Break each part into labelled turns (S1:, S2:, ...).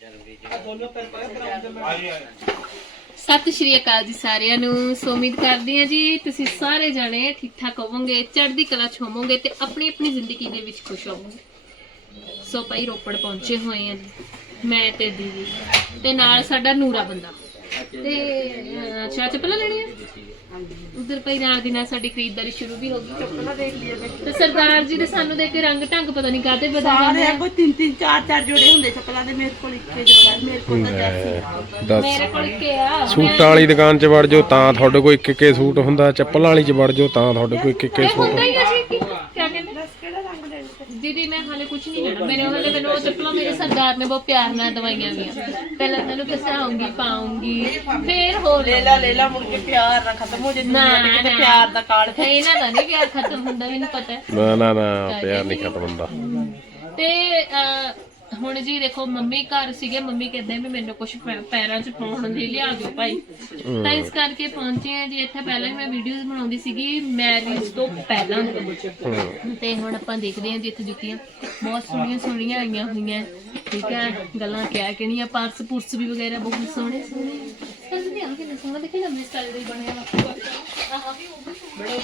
S1: सत श्री अकाल जी सारिਆਂ ਨੂੰ। सो उम्मीद करदी हां जी तुसीं सारे जाने ठीक ठाक होवोगे, चढ़दी कला च होवोगे ते अपनी अपनी जिंदगी दे विच खुश होवोगे। सो भाई रोपड़ पहुंचे हुए हैं जी मैं ते दीदी ते नाल साडा नूरा बंदा ते चाह चप्पलां लेणियां उधर भाई नाल दी नाल साडी खरीददारी शुरू भी हो गई। चप्पलां देख लिया ते सरदार जी दे सानू देख के रंग ढंग पता नहीं काते बदल जांदे हैं।
S2: कोई 3-3 4-4 जोड़े हुंदे चप्पलां दे, मेरे कोल इक्के जोड़ा, मेरे कोल ਤਾਂ ਜੈਸੀ
S1: मेरे कोल के आ
S3: ਸੂਟਾਂ ਵਾਲੀ ਦੁਕਾਨ 'ਚ ਵੜ ਜਾਓ ਤਾਂ ਤੁਹਾਡੇ ਕੋਲ ਇੱਕ ਇੱਕ ਸੂਟ ਹੁੰਦਾ, ਚੱਪਲਾਂ ਵਾਲੀ 'ਚ ਵੜ ਜਾਓ ਤਾਂ ਤੁਹਾਡੇ ਕੋਲ ਇੱਕ ਇੱਕ ਸੂਟ
S1: ਹੁੰਦਾ ਹੀ ਆ ਜੀ। क्या कहते दीदी मैं हाले कुछ नहीं लेना, मेरे हाले मैंने वो चप्पल मेरे सरदार ने बहुत प्यार ना दवाइयां दी पहले मैं घसाऊंगी पाऊंगी फिर हो
S2: लेला मुड़ के प्यार ना खत्म हो जाए ना किते प्यार दा काल
S1: है इना दा नहीं प्यार खत्म हुंदा मैनू पता है
S3: ਨਾ ਪਿਆਰ ਨਹੀਂ ਖਤਮ ਹੁੰਦਾ।
S1: ਤੇ ਹੁਣ ਜੀ ਦੇਖੋ ਮੰਮੀ ਘਰ ਸੀਗੇ, ਮੰਮੀ ਕਹਿੰਦੇ ਵੀ ਮੈਨੂੰ ਕੁਝ ਪੈਰਾਂ 'ਚ ਪਾਉਣ ਲਈ ਲਿਆ ਦਿਓ ਭਾਈ, ਤਾਂ ਇਸ ਕਰਕੇ ਪਹੁੰਚੇ ਆ ਜੀ ਇੱਥੇ। ਪਹਿਲਾਂ ਹੀ ਮੈਂ ਵੀਡੀਓਜ਼ ਬਣਾਉਂਦੀ ਸੀਗੀ ਮੈਰਿਜ ਤੋਂ ਪਹਿਲਾਂ ਤੇ ਹੁਣ ਆਪਾਂ ਦੇਖਦੇ ਹਾਂ ਜੀ ਇੱਥੇ ਜੁੱਤੀਆਂ ਬਹੁਤ ਸੋਹਣੀਆਂ ਸੋਹਣੀਆਂ ਆਈਆਂ ਹੋਈਆਂ, ਠੀਕ ਹੈ। ਗੱਲਾਂ ਕਿਆ ਕਹਿਣੀਆਂ, ਪਰਸ ਪੁਰਸ ਵੀ ਵਗੈਰਾ ਬਹੁਤ ਸੋਹਣੇ ਸੋਹਣੇ ਕਹਿੰਦੇ ਆ ਕਿ ਸੋਹਣਾ ਦੇਖੇ ਲੰਮੇ ਸਟਾਈਲ ਦਾ ਹੀ ਬਣਿਆ ਵਾ ਬੜਾ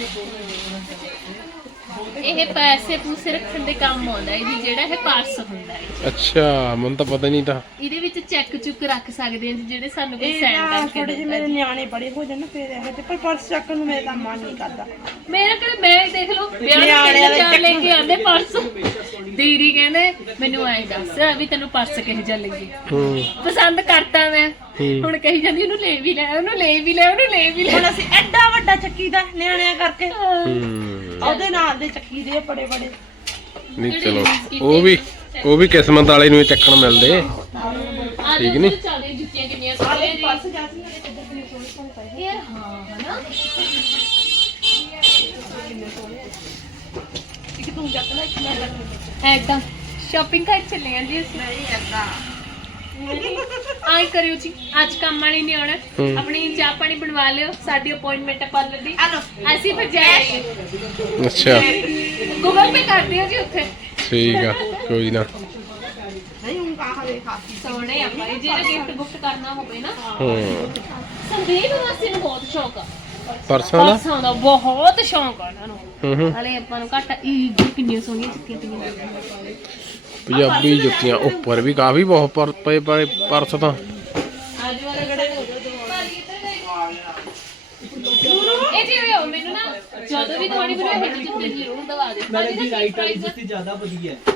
S1: ਚੱਲ। ਇਹ ਪੈਸੇ ਪੂਸੇ ਰੱਖਣ ਦੇ ਕੰਮ ਆਉਂਦਾ ਹੈ ਜੀ, ਜਿਹੜਾ ਇਹ ਪਰਸ ਹੁੰਦਾ ਹੈ।
S3: ਅੱਛਾ ਮੈਨੂੰ ਤਾਂ ਪਤਾ ਨਹੀਂ ਤਾਂ
S1: ਇਹਦੇ ਵਿੱਚ ਚੈੱਕ ਚੁੱਕ ਰੱਖ ਸਕਦੇ ਹਾਂ ਜੀ, ਜਿਹੜੇ ਸਾਨੂੰ ਕੋਈ ਸੈਂਡ ਕਰਕੇ
S2: ਥੋੜੇ ਜਿਹੇ ਮੇਰੇ ਨਿਆਣੇ ਬੜੇ ਹੋ ਜਾਣ ਫਿਰ ਇਹ ਤੇ ਪਰਸ ਚੱਕਣ ਨੂੰ ਮੇਰਾ ਤਾਂ ਮਨ ਨਹੀਂ ਕਰਦਾ।
S1: ਮੇਰਾ ਕਿਹੜਾ ਮੈਂ ਦੇਖ ਲਓ ਵਿਆਹ ਦੇ ਚਾਰ ਲੈ ਕੇ ਆਂਦੇ ਪਰਸ, ਦੀਦੀ ਕਹਿੰਦੇ ਮੈਨੂੰ ਐਂ ਦੱਸ ਵੀ ਤੈਨੂੰ ਪਰਸ ਕਿਹੋ ਜਿਹਾ ਲੱਗੇ, ਪਸੰਦ ਕਰਤਾ ਮੈਂ ਹੁਣ ਕਹੀ ਜਾਂਦੀ ਉਹਨੂੰ ਲੈ ਵੀ ਲੈ, ਉਹਨੂੰ ਲੈ ਵੀ ਲੈ, ਉਹਨੂੰ ਲੈ ਵੀ ਲੈ।
S2: ਹੁਣ ਅਸੀਂ ਐਡਾ ਵੱਡਾ ਚੱਕੀ ਦਾ ਨਿਆਣਿਆਂ ਕਰਕੇ ਉਹਦੇ ਨਾਲ ਦੇ ਚੱਕੀ ਦੇ ਬੜੇ ਬੜੇ
S3: ਨਹੀਂ। ਚਲੋ ਉਹ ਵੀ ਕਿਸਮਤ ਵਾਲੇ ਨੂੰ ਚੱਕਣ ਮਿਲਦੇ ਠੀਕ ਨਹੀਂ।
S1: ਚੱਲਦੇ ਜੁੱਤੀਆਂ ਕਿੰਨੀਆਂ ਸੋਹਣੀਆਂ ਜੀ
S2: ਪਰਸ ਜਾਸੀ ਨਾਲ ਕਿੱਦਾਂ ਕਿੰਨੇ ਸੋਹਣੇ ਪਏ
S1: ਯਾਰ। ਹਾਂ ਹਨਾ
S2: ਇੱਕ ਤੂੰ ਚੱਕ ਲੈ ਇੱਕ ਮੈਂ ਚੱਕ
S1: ਐਦਾਂ ਸ਼ਾਪਿੰਗ ਕਰ ਚੱਲੇ ਆਂ ਜੀ ਅਸੀਂ।
S2: ਨਹੀਂ ਐਦਾਂ
S1: ਆਈ ਕਰਿਓ ਜੀ, ਅੱਜ ਕੰਮ ਵਾਲੀ ਨਹੀਂ ਆਉਣਾ, ਆਪਣੀ ਚਾਹ ਪਾਣੀ ਬਣਵਾ ਲਿਓ, ਸਾਡੀ ਅਪਾਇੰਟਮੈਂਟ ਹੈ ਪਾਰਲਰ ਦੀ, ਅਸੀਂ ਫਿਰ ਜਾਏਂਗੇ।
S3: ਅੱਛਾ
S1: ਗੂਗਲ ਪੇ ਕਰ ਦਿਓ ਜੀ ਉੱਥੇ।
S3: ਠੀਕ ਆ ਕੋਈ ਨਾ।
S2: ਨਹੀਂ ਹੁਣ ਕਹਾ ਵੇ ਖਾਸੀ
S1: ਸੋਹਣੇ ਆ ਭਾਈ, ਜਿਹੜਾ ਗਿਫਟ ਬੁੱਕ ਕਰਨਾ ਹੋਵੇ ਨਾ। ਸੰਦੀਪ ਵਾਸੀ ਨੂੰ ਬਹੁਤ ਸ਼ੌਕ ਆ ਪਰਸਾਂ ਦਾ, ਬਹੁਤ ਸ਼ੌਕ ਆ ਉਹਨਾਂ ਨੂੰ। ਹਲੇ ਆਪਾਂ ਨੂੰ ਘੱਟ ਇਹ ਕਿੰਨੀਆਂ ਸੋਹਣੀਆਂ ਜੁੱਤੀਆਂ ਪਈਆਂ
S3: ਪੰਜਾਬੀ ਜੁੱਤੀਆਂ ਉੱਪਰ ਵੀ ਕਾਫੀ ਬਹੁਤ ਪਏ ਪਰਸ ਤਾਂ।
S1: ਅੱਜ ਵਾਲੇ ਗੜੇ ਹੋ ਇਹ ਜੀ ਹੋਇਆ ਮੈਨੂੰ ਨਾ ਜਦੋਂ ਵੀ ਤੁਹਾਡੀ ਵੀਡੀਓ ਹਿੱਟ ਜੁੱਤੀ ਜ਼ਰੂਰ ਦਵਾ ਦੇ।
S4: ਮੈਡਮ ਦੀ ਰਾਈਟ ਵਾਲੀ ਜੁੱਤੀ ਜ਼ਿਆਦਾ ਵਧੀਆ ਹੈ।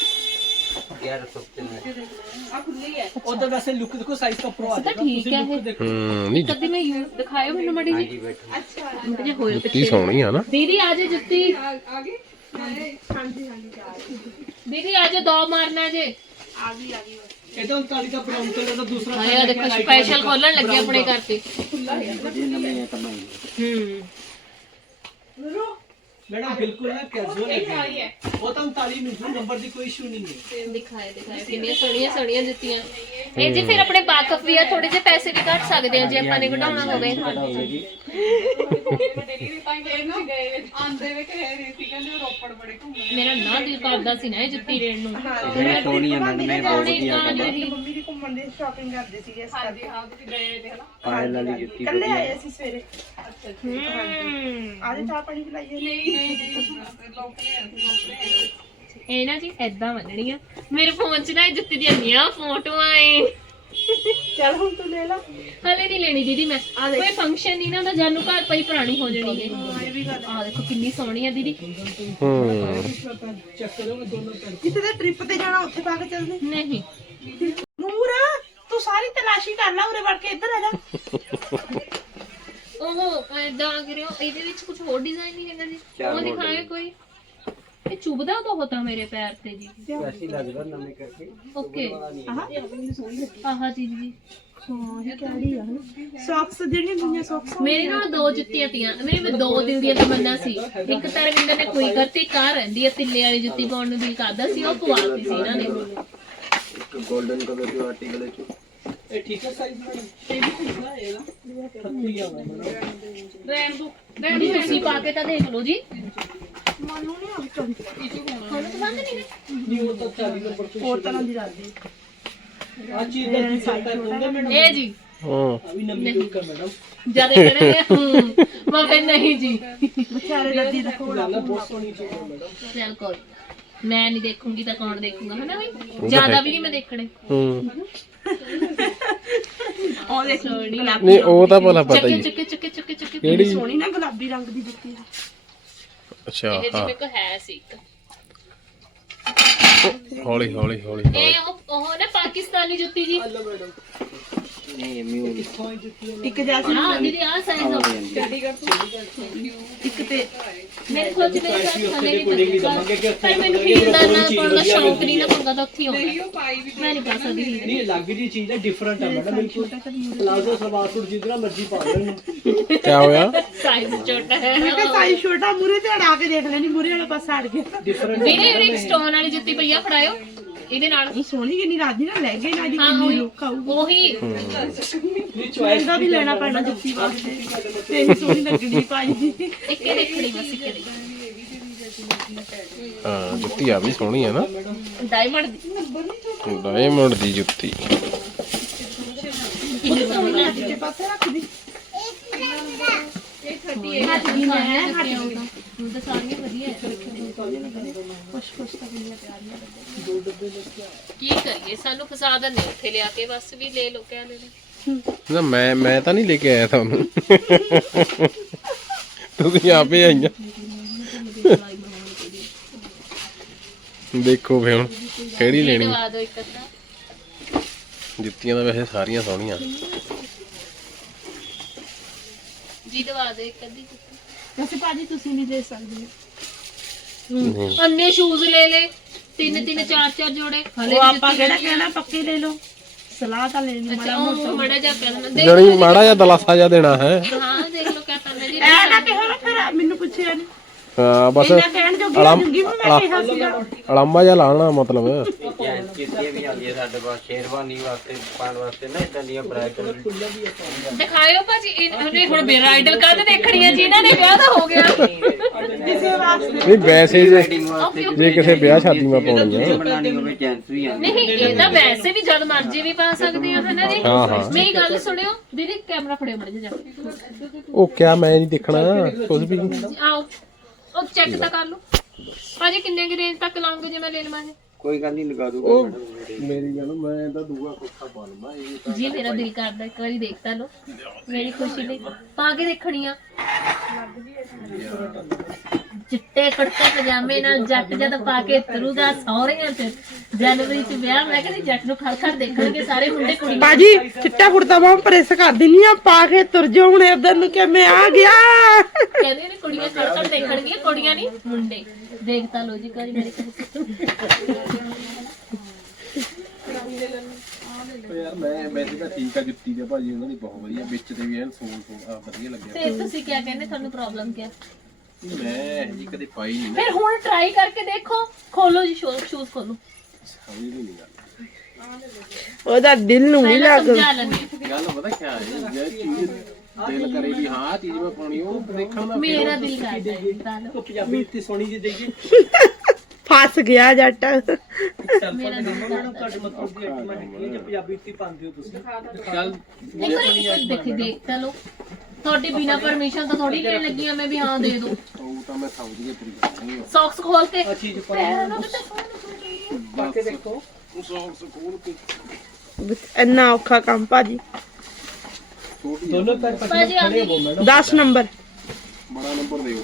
S1: ਆ ਖੁੱਲੀ ਹੈ
S4: ਉਹਦਾ ਵੈਸੇ ਲੁੱਕ ਦੇਖੋ, ਸਾਈਜ਼ ਤਾਂ ਪ੍ਰੋ ਆ
S1: ਤਾਂ ਠੀਕ ਹੈ ਇਹ।
S3: ਨਹੀਂ
S1: ਕਦੇ ਮੈਂ ਯੂਜ਼ ਦਿਖਾਇਓ ਮੈਨੂੰ ਮੜੀ ਜੀ। ਅੱਛਾ ਮੁੰਡੇ ਹੋਏ
S3: ਜੁੱਤੀ ਸੋਹਣੀ ਆ ਨਾ
S1: ਦੀਦੀ ਆ ਜੇ ਜੁੱਤੀ ਆ ਗਈ। ਹਾਂਜੀ ਦੀਦੀ ਆ ਜੇ ਦੋ ਮਾਰਨਾ ਜੇ
S2: ਆ ਗਈ
S4: ਇਹਦਾ 39 ਦਾ ਬਰਾਊਨ ਕਲਰ ਦਾ ਦੂਸਰਾ
S1: ਆਇਆ ਦੇਖੋ ਸਪੈਸ਼ਲ ਖੋਲਣ ਲੱਗੇ ਆਪਣੇ ਘਰ ਤੇ।
S4: ਮੈਡਮ ਬਿਲਕੁਲ ਨਾ ਕੈਜੂਅਲ ਹੈ, ਉਹ ਤਾਂ 39 ਨੰਬਰ ਦੀ ਕੋਈ ਇਸ਼ੂ ਨਹੀਂ ਹੈ।
S1: ਦਿਖਾਏ ਕਿੰਨੀਆਂ ਸੋਹਣੀਆਂ ਸੋਹਣੀਆਂ ਜੁੱਤੀਆਂ। ਇਹ ਜੀ ਫਿਰ ਆਪਣੇ ਵਾਕਫ ਵੀ ਆ, ਥੋੜੇ ਜਿਹੇ ਪੈਸੇ ਵੀ ਕੱਟ ਸਕਦੇ ਆ ਜੇ ਆਪਾਂ ਨੇ ਘਟਾਉਣਾ ਹੋਵੇ। ਮੇਰਾ ਨਾ ਦਿਲ ਕਰਦਾ ਸੀ ਨਾ ਇਹ ਜੁੱਤੀ ਲੈਣ ਨੂੰ।
S2: ਸੋਹਣੀ ਆ ਮੈਂ ਬਹੁਤ ਵਧੀਆ ਮੰਮੀ ਦੀ ਘੁੰਮਣ ਦੀ ਸ਼ਾਪਿੰਗ ਕਰਦੇ ਸੀਗੇ ਇਸ ਕਰਕੇ। ਹਾਂ ਤੁਸੀਂ ਗਏ ਤੇ ਹਨਾ ਪਾਇਲ ਵਾਲੀ ਜੁੱਤੀ ਕੱਲੇ ਆਏ ਅਸੀਂ ਸਵੇਰੇ। ਅੱਛਾ ਅੱਜ ਚਾਹ ਪਾਣੀ ਪਿਲਾਈਏ। ਨਹੀਂ
S1: ਇਹ ਨਾ ਜੀ ਏਦਾਂ ਬੰਨਣੀਆਂ। ਮੇਰੇ ਫੋਨ 'ਚ ਨਾ ਇਹ ਜੁੱਤੀ ਦੀਆਂ ਇੰਨੀਆਂ ਫੋਟੋਆਂ ਏ।
S2: ਚੱਲ ਹੁਣ ਤੂੰ ਲੈ ਲਾ।
S1: ਹਲੇ ਨਹੀਂ ਲੈਣੀ ਦੀਦੀ ਮੈਂ, ਕੋਈ ਫੰਕਸ਼ਨ ਨਹੀਂ ਨਾ ਹੁੰਦਾ, ਜਾਨੂ ਘਰ ਪਈ ਪੁਰਾਣੀ ਹੋ ਜਾਣੀ ਹੈ। ਆ ਦੇਖੋ ਕਿੰਨੀ ਸੋਹਣੀ ਆ ਦੀਦੀ।
S4: ਚੈੱਕ ਕਰੋ ਮੈਂ ਦੋਨੋਂ ਕਰ
S2: ਕਿਤੇ ਤੇ ਟ੍ਰਿਪ ਤੇ ਜਾਣਾ ਉੱਥੇ ਪਾ ਕੇ ਚੱਲਦੇ।
S1: ਨਹੀਂ
S2: ਨੂਰ ਤੂੰ ਸਾਰੀ ਤਲਾਸ਼ੀ ਕਰ ਲੈ, ਉਰੇ ਵੜ ਕੇ ਇੱਧਰ ਆ ਜਾ।
S1: ਉਹ ਏਦਾਂ ਕਰਿਓ, ਇਹਦੇ ਵਿੱਚ ਕੁਝ ਹੋਰ ਡਿਜ਼ਾਈਨ ਨਹੀਂ ਹੈਗਾ ਜੀ, ਉਹ ਦਿਖਾਏ ਕੋਈ। ਇਹ ਚੁਭਦਾ ਬਹੁਤ ਆ ਮੇਰੇ ਪੈਰ ਤੇ ਜੀ।
S4: ਐਸੀ ਲੱਗਦਾ ਨਵੇਂ ਕਰਕੇ
S1: ਓਕੇ ਆਹ ਚੀਜ਼ ਜੀ
S2: ਸੌਕਸ ਜਿਹੜੀਆਂ ਦੁਨੀਆ ਸੌਕਸ
S1: ਮੇਰੇ ਨਾਲ ਦੋ ਜੁੱਤੀਆਂ ਤੀਆਂ, ਮੇਰੇ 2 ਦਿਨ ਦੀਆਂ ਤਮੰਨਾ ਸੀ। ਇੱਕ ਤਾਂ ਰਵਿੰਦਰ ਨੇ ਕੋਈ ਕਰਤੀ, ਕਾਰ ਰਹਿੰਦੀ ਆ ਤਿੱਲੇ ਵਾਲੀ ਜੁੱਤੀ ਪਾਉਣ ਨੂੰ ਦਿਲ ਕਰਦਾ ਸੀ, ਉਹ ਪਵਾਤੀ ਸੀ ਇਹਨਾਂ ਨੇ।
S4: ਇੱਕ 골ਡਨ ਕਲਰ ਦੇ ਆਰਟੀਕਲ ਚ ਇਹ ਠੀਕ ਹੈ ਸਾਈਜ਼ ਮੈਡਮ? ਇਹ ਵੀ ਠੀਕ ਹੈ ਇਹਦਾ ਪੱਤੀ ਆ
S1: ਰਹਿਣ ਦੋ ਤੁਸੀਂ ਪਾ ਕੇ ਤਾਂ ਦੇਖ ਲਓ ਜੀ।
S2: ਮਾਨੂੰ ਨਹੀਂ ਆ ਚੰਗੀ
S1: ਤੁਹਾਨੂੰ ਪਸੰਦ ਨਹੀਂ ਨਾ?
S4: ਨਹੀਂ ਉਹ ਤਾਂ 40 ਨੰਬਰ ਤੋਂ
S2: ਹੋਰ ਤਰ੍ਹਾਂ ਦੀ ਲੱਗਦੀ।
S4: ਆ ਚੀਜ਼ ਦਾ ਕੀ ਸਾਈਜ਼ ਹੋਊਗਾ ਮੈਡਮ?
S1: ਇਹ ਜੀ
S3: ਹਾਂ
S4: ਅਭੀ ਨੰਬੀ ਲੁੱਕ ਹੈ ਮੈਡਮ।
S1: ਜਦ ਇਹ ਕਹਿੰਦੇ ਮੈਂ ਫਿਰ ਨਹੀਂ ਜੀ
S2: ਵਿਚਾਰੇ ਲੱਦੀ ਦਾ
S4: ਗੱਲ ਬਹੁਤ ਸੋਹਣੀ ਚੀਜ਼ ਹੈ ਮੈਡਮ।
S1: ਚੱਲ ਕੋਈ ਮੈਂ ਨਹੀਂ ਦੇਖੂੰਗੀ ਤਾਂ ਕੌਣ ਦੇਖੂਗਾ ਹਨਾ ਵੀ ਜ਼ਿਆਦਾ ਵੀ ਨਹੀਂ ਮੈਂ ਦੇਖਣੇ
S3: ਹੂੰ
S2: ਉਹ ਦੇਖ
S1: ਸੋਹਣੀ
S3: ਨਹੀਂ ਉਹ ਤਾਂ ਭਲਾ ਪਤਾ ਹੀ
S1: ਚੱਕੇ ਚੱਕੇ ਚੱਕੇ ਚੱਕੇ
S3: ਕਿਹੜੀ
S2: ਸੋਹਣੀ ਨਾ ਗੁਲਾਬੀ ਰੰਗ ਦੀ ਜੁੱਤੀ
S3: ਅੱਛਾ
S1: ਇਹ
S3: ਹਾਂ
S1: ਜਿਵੇਂ ਕੋ ਹੈ ਸੀ ਇੱਕ
S3: ਹੌਲੀ ਹੌਲੀ ਹੌਲੀ
S1: ਇਹ ਉਹ ਨਾ ਪਾਕਿਸਤਾਨੀ ਜੁੱਤੀ ਜੀ
S4: ਹਲੋ ਮੈਡਮ।
S5: ਨਹੀਂ ਮਿਊ
S4: ਕਿੱਥੋਂ ਇਹ ਜੁੱਤੀ ਹੈ?
S2: ਇੱਕ ਜੈਸੀ
S1: ਹਾਂ ਦੀਦੀ ਆ ਸਾਈਜ਼ ਹੋ
S2: ਇੱਕ ਤੇ
S1: ਮੇਰੇ ਕੋਲ ਤੇ ਮੇਰੇ ਸਾਥ ਥੱਲੇ ਨਹੀਂ ਪਰ ਮੈਨੂੰ ਹੀਲਦਾਰ ਨਾਲ ਪਾਉਣ ਦਾ ਸ਼ੌਂਕ ਨਹੀਂ ਨਾ ਪੰਗਾ ਤਾਂ ਉੱਥੇ ਹੀ ਆਉਂਦਾ ਮੈਂ ਨਹੀਂ ਪਾ ਸਕਦੀ ਹੀਲ
S4: ਨਹੀਂ ਅਲੱਗ ਜੀ ਚੀਜ਼ ਹੈ, ਡਿਫਰੈਂਟ ਹੈ ਮੈਡਮ ਬਿਲਕੁਲ। ਪਲਾਜ਼ੋ ਸਲਵਾਰ ਸੂਟ ਜਿੱਦਾਂ ਮਰਜ਼ੀ ਪਾ ਲੈਣ।
S3: ਕੀ ਹੋਇਆ
S1: ਸਾਈਜ਼ ਛੋਟਾ ਹੈ
S2: ਮੈਂ ਕਿਹਾ ਸਾਈਜ਼ ਛੋਟਾ ਮੂਰੇ ਤੇ ਅੜਾ ਕੇ ਦੇਖ ਲੈਣੀ ਮੂਰੇ ਵਾਲਾ ਪਾਸਾ ਅੜ ਗਿਆ
S4: ਡਿਫਰੈਂਟ
S1: ਵੀਰੇ ਇੱਕ ਸਟੋਨ ਵਾਲੀ ਜੁੱਤੀ ਪਈਆ ਫੜਾਇਓ ਇਹਦੇ ਨਾਲ
S2: ਇਹ ਸੋਹਣੀ ਕਿੰਨੀ ਰਾਜੀ ਨਾਲ ਲੈ ਗਏ ਨਾ ਜੀ
S1: ਹਾਂ
S2: ਕਿੰਨੀ
S1: ਉਹੀ
S2: ਲੁੱਕ ਆਊਗੀ
S1: ਉਹੀ
S4: ਨਹੀਂ ਚੁਆਇਸ
S2: ਇਹਦਾ ਵੀ ਲੈਣਾ ਪੈਣਾ ਜੁੱਤੀ ਵਾਸਤੇ ਤੇ ਇਹ ਸੋਹਣੀ ਲੱਗਣੀ ਭਾਈ ਜੀ
S1: ਇੱਕੇ ਦੇਖਣੀ ਬਸ ਇੱਕੇ ਦੇਖਣੀ
S3: ਹਾਂ ਜੁੱਤੀ ਆ ਵੀ ਸੋਹਣੀ ਆ ਨਾ
S1: ਡਾਇਮੰਡ ਦੀ
S3: ਡਾਇਮੰਡ ਦੀ ਜੁੱਤੀ
S2: ਤੇ ਪਾਸੇ ਰੱਖ ਦੀ
S1: ਹੱਥ ਦੀ ਮੈਂ ਹੱਥ ਦੀ ਹੁਣ ਤਾਂ ਸਾਰੀਆਂ ਵਧੀਆ ਹੈ
S2: ਕੁਛ ਤਾਂ ਕਿੰਨੀਆਂ ਪਿਆਰੀਆਂ
S1: ਕੀ ਕਰੀਏ ਸਾਨੂੰ ਫਸਾ ਦਿੰਦੇ ਉੱਥੇ ਲਿਆ ਕੇ ਬਸ ਵੀ ਲੈ ਲੋ ਕਹਿ ਲੈਣਾ
S3: ਨਾ ਮੈਂ ਤਾਂ ਨਹੀਂ ਲੈ ਕੇ ਆਇਆ ਤੁਹਾਨੂੰ ਤੁਸੀਂ ਆਪੇ ਆਈਆਂ ਦੇਖੋ ਫੇ ਹੁਣ ਕਿਹੜੀ ਲੈਣੀ
S1: ਦਵਾ ਦਿਓ ਇੱਕ ਅੱਧਾ
S3: ਜੁੱਤੀਆਂ ਤਾਂ ਵੈਸੇ ਸਾਰੀਆਂ ਸੋਹਣੀਆਂ
S1: ਜੀ ਦਵਾ ਦਿਓ ਇੱਕ ਅੱਧੀ
S2: ਵੈਸੇ ਭਾਜੀ ਤੁਸੀਂ ਨਹੀਂ ਦੇ ਸਕਦੇ
S3: ਨਹੀਂ
S1: ਅੰਨੇ ਸ਼ੂਜ਼ ਲੈ ਲੈ ਤਿੰਨ ਤਿੰਨ ਚਾਰ ਚਾਰ ਜੋੜੇ ਹਲੇ
S2: ਉਹ ਆਪਾਂ ਕਿਹੜਾ ਕਹਿਣਾ ਪੱਕੇ ਲੈ ਲਓ ਸਲਾਹ ਤਾਂ ਲੈਣੀ
S1: ਅੱਛਾ ਉਹ ਮੜਾ ਜਾ ਪਹਿਲਾਂ ਦੇਖ
S3: ਜਣੀ ਮਾੜਾ ਜਿਹਾ ਦਲਾਸਾ ਜਿਹਾ ਦੇਣਾ ਹੈ
S1: ਹਾਂ ਦੇਖ ਲਓ ਕਿਆ ਕਰਨਾ ਜੀ
S2: ਐ ਨਾ ਕਿਹਾ ਨਾ ਫਿਰ ਮੈਨੂੰ ਪੁੱਛਿਆ ਨਹੀਂ
S3: ਹਾਂ ਬਸ
S2: ਇੰਨਾ ਕਹਿਣ ਜੋਗੀ ਹੋ ਜੂਗੀ ਵੀ ਮੈਂ ਕਿਹਾ ਸੀਗਾ
S3: ਅਲਾਮਾ ਜਿਹਾ ਲਾਣਾ ਮਤਲਬ
S5: ਜੈਂਟ ਕਿਤੇ ਵੀ ਆਉਂਦੀ ਹੈ ਸਾਡੇ ਪਾਸ ਸ਼ੇਰਵਾਨੀ ਵਾਸਤੇ ਪਾਉਣ ਵਾਸਤੇ ਨਾ ਇਦਾਂ ਦੀਆਂ ਬ੍ਰਾਈਡਲ
S1: ਦਿਖਾਇਓ ਭਾਜੀ ਇਹਨੇ ਹੁਣ ਬੇਰਾਈਡਲ ਕਾਹਦੇ ਦੇਖਣੀ ਹੈ ਜਿਨ੍ਹਾਂ ਨੇ ਵਿਆਹ ਤਾਂ ਹੋ ਗਿਆ
S2: ਕਿਸੇ ਵਾਸਤੇ
S3: ਨਹੀਂ ਵੈਸੇ ਜੇ
S1: ਓਕੇ
S3: ਜੇ ਕਿਸੇ ਵਿਆਹ ਸ਼ਾਦੀ ਮੈਂ ਪਾਉਣੀ ਆ
S5: ਬਣਾਣੀ ਹੋਵੇ ਜੈਂਟਸ ਵੀ ਆਉਂਦੀ
S1: ਨਹੀਂ ਇਹ ਤਾਂ ਵੈਸੇ ਵੀ ਜਦ ਮਰਜ਼ੀ ਵੀ ਪਾ ਸਕਦੇ ਆ ਹਨਾ ਜੀ
S3: ਹਾਂ, ਹਾਂ।
S1: ਮੇਰੀ ਗੱਲ ਸੁਣਿਓ ਦੀਦੀ ਕੈਮਰਾ ਫੜਿਓ ਮੜੇ ਜਾ
S3: ਉਹ ਕਿਆ ਮੈਂ ਨਹੀਂ ਦੇਖਣਾ ਕੁਝ ਵੀ
S1: ਆਓ ਉਹ ਚੈੱਕ ਤਾਂ ਕਰ ਲਓ ਭਾਜੀ ਕਿੰਨੇ ਕੀ ਰੇਂਜ ਤੱਕ ਲਾਉਂਗੇ ਜੇ ਮੈਂ ਲੈ ਲਵਾਂ ਇਹ
S5: ਕੋਈ ਗੱਲ ਨਹੀਂ ਲਗਾ ਦੂਗਾ ਮੈਡਮ
S3: ਮੇਰੀ ਗੱਲ ਮੈਂ ਤਾਂ ਦੂਆ ਕੋਠਾ ਪਾ ਲਵਾਂ ਇਹ
S1: ਜੀ ਮੇਰਾ ਦਿਲ ਕਰਦਾ ਇੱਕ ਵਾਰੀ ਦੇਖ ਤਾਂ ਲਓ ਮੇਰੀ ਖੁਸ਼ੀ ਲਈ ਪਾ ਕੇ ਦੇਖਣੀ ਆ ਚਿੱਟੇ ਕੁੜਤੇ ਪਜਾਮੇ ਨਾਲ ਜੱਟ ਜਦ ਪਾ ਕੇ ਤੁਰੂਗਾ ਸਹੁਰਿਆਂ ਚ ਜਨਵਰੀ ਚ ਵਿਆਹ ਮੈਂ ਕਹਿੰਦੀ ਜੱਟ ਨੂੰ ਖੜ ਖੜ ਦੇਖਣਗੇ ਸਾਰੇ ਮੁੰਡੇ ਕੁੜੀ
S2: ਬਾਜੀ ਚਿੱਟਾ ਕੁੜਤਾ ਬਾਹ ਪ੍ਰੈਸ ਕਰ ਦਿੰਨੀ ਆ ਪਾ ਕੇ ਤੁਰ ਜਾਓ ਹੁਣ ਇਧਰ ਨੂੰ ਕਿ ਮੈਂ ਆ ਗਿਆ
S1: ਕਹਿੰਦੇ ਨੇ ਕੁੜੀਆਂ ਖੜ ਖੜ ਦੇਖਣਗੀਆਂ ਕੁੜੀਆਂ ਨਹੀਂ ਮੁੰਡੇ ਦੇਖ ਤਾਂ ਲਓ ਜੀ ਕਰੀ ਮੇਰੇ
S3: ਯਾਰ ਮੈਂ ਵੈਸੇ ਤਾਂ ਠੀਕ ਆ ਜੁੱਤੀ ਦੇ ਭਾਜੀ ਉਹਨਾਂ ਦੀ ਬਹੁਤ ਵਧੀਆ ਵਿੱਚ ਤੇ ਵੀ ਐਨ ਸੋਲ ਆ ਵਧੀਆ ਲੱਗਿਆ
S1: ਤੇ ਤੁਸੀਂ ਕੀ ਕਹਿੰਦੇ ਤੁਹਾਨੂੰ ਪ੍ਰੋਬਲਮ ਕੀ ਹੈ
S3: ਮੈਂ ਜੀ ਕਦੇ ਪਾਈ ਨਹੀਂ ਨਾ
S1: ਫਿਰ ਹੁਣ ਟਰਾਈ ਕਰਕੇ ਦੇਖੋ ਖੋਲੋ ਜੀ ਸ਼ੂਜ਼ ਖੋਲੋ
S3: ਸਮਝ ਨਹੀਂ ਗੱਲ
S2: ਉਹਦਾ ਦਿਲ ਨੂੰ ਨਹੀਂ
S1: ਪਹਿਲਾਂ
S2: ਲੱਗ
S1: ਸਮਝਾ ਲੈਂਦੇ
S3: ਗੱਲ ਪਤਾ ਕੀ ਹੈ ਜੇ ਚੀਜ਼ ਦਿਲ ਕਰੇ ਵੀ ਹਾਂ ਆਹ ਚੀਜ਼ ਮੈਂ ਪਾਉਣੀ ਉਹ ਦੇਖਣ ਦਾ
S1: ਮੇਰਾ ਦਿਲ ਕਰਦਾ ਹੈ ਤਾਂ ਲਓ।
S4: ਪੰਜਾਬੀ ਇੱਥੇ ਸੋਹਣੀ ਜਿਹੀ ਦੇਈਏ।
S2: ਫਸ ਗਿਆ ਜੱਟ
S4: ਚੱਲ ਪਾ ਮੈਡਮ ਤੁਹਾਡੇ ਮਤਲਬ ਦੀ ਆਈਟਮ ਹੈਗੀ ਹੈ ਜੇ ਪੰਜਾਬੀ ਇੱਥੇ ਪਾਉਂਦੇ ਹੋ ਤੁਸੀਂ।
S3: ਚੱਲ
S1: ਇੱਕ ਵਾਰੀ ਦੇਖ ਤਾਂ ਲਓ ਤੁਹਾਡੀ ਬਿਨਾ ਪਰਮਿਸ਼ਨ ਤਾਂ ਥੋੜੀ ਲੈਣ ਲੱਗੀ ਆ ਮੈਂ ਵੀ ਹਾਂ ਦੇ ਦੋ
S3: ਉਹ ਤਾਂ ਮੈਂ ਸਮਝ ਗਿਆ ਤੇਰੀ ਗੱਲ
S1: ਸੌਕਸ ਖੋਲ ਕੇ
S4: ਆ ਚੀਜ਼ ਪਾ
S1: ਪੈਰਾਂ ਨੂੰ ਕਿਤੇ ਫੋਨ
S4: ਪਾ ਕੇ ਦੇਖੋ।
S3: ਉਹ ਸੌਕਸ ਖੋਲ ਕੇ
S2: ਇੰਨਾ ਔਖਾ ਕੰਮ ਭਾਜੀ
S3: ਛੋਟੀ
S4: ਦੋਨੋਂ ਪੈਰ
S1: ਭਾਜੀ ਆ
S4: ਖੜੇ ਹੋ
S1: ਗਈ
S4: ਮੈਡਮ।
S2: 10 ਨੰਬਰ
S3: ਬੜਾ ਨੰਬਰ ਦਿਓ